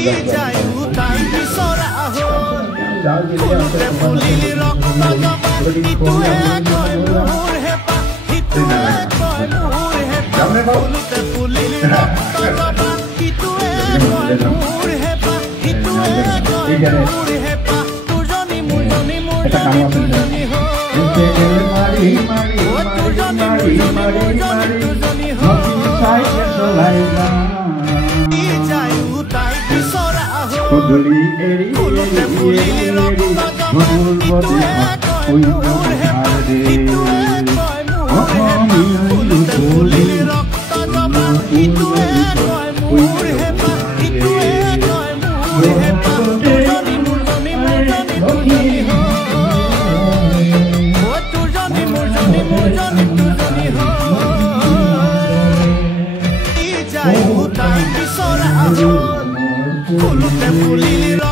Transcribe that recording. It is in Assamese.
যায় উতাই বিচৰা হ'ল ফুলতে ফুলিলি ৰক্ত জমা ইটোৱে কয় মোৰ হেঁপাহ সিটোৱে কয় মোৰ হেঁপাহ ফুলতে ফুলিলি ৰক্ত জমা ইটোৱে কয় মোৰ হেঁপাহ সিটোৱে কয় মোৰ হেঁপাহ তোৰজনী মোৰজনী মোৰজনী তোৰজনী হ'ল তোৰজনী মোৰজনী মোৰজনী তোৰজনী হ'ল যায় উতাই বিচৰা হ'ল ফুলতে ফুলিলি ৰক্ত জমা ইটোৱে কয় মোৰ হেঁপাহ সিটোৱে কয় মোৰ হেঁপাহ ফুলতে ফুলিলি ৰক্ত জমা ইটোৱে কয় মোৰ হেঁপাহ সিটোৱে কয় মোৰ হেঁপাহ তোৰজনী মোৰজনী মোৰজনী তোৰজনী হ'ল তোৰজনী মোৰজনী মোৰজনী তোৰজনী হ'ল যায় উতাই বিচৰা হ'ল ফুলতে ফুলিলি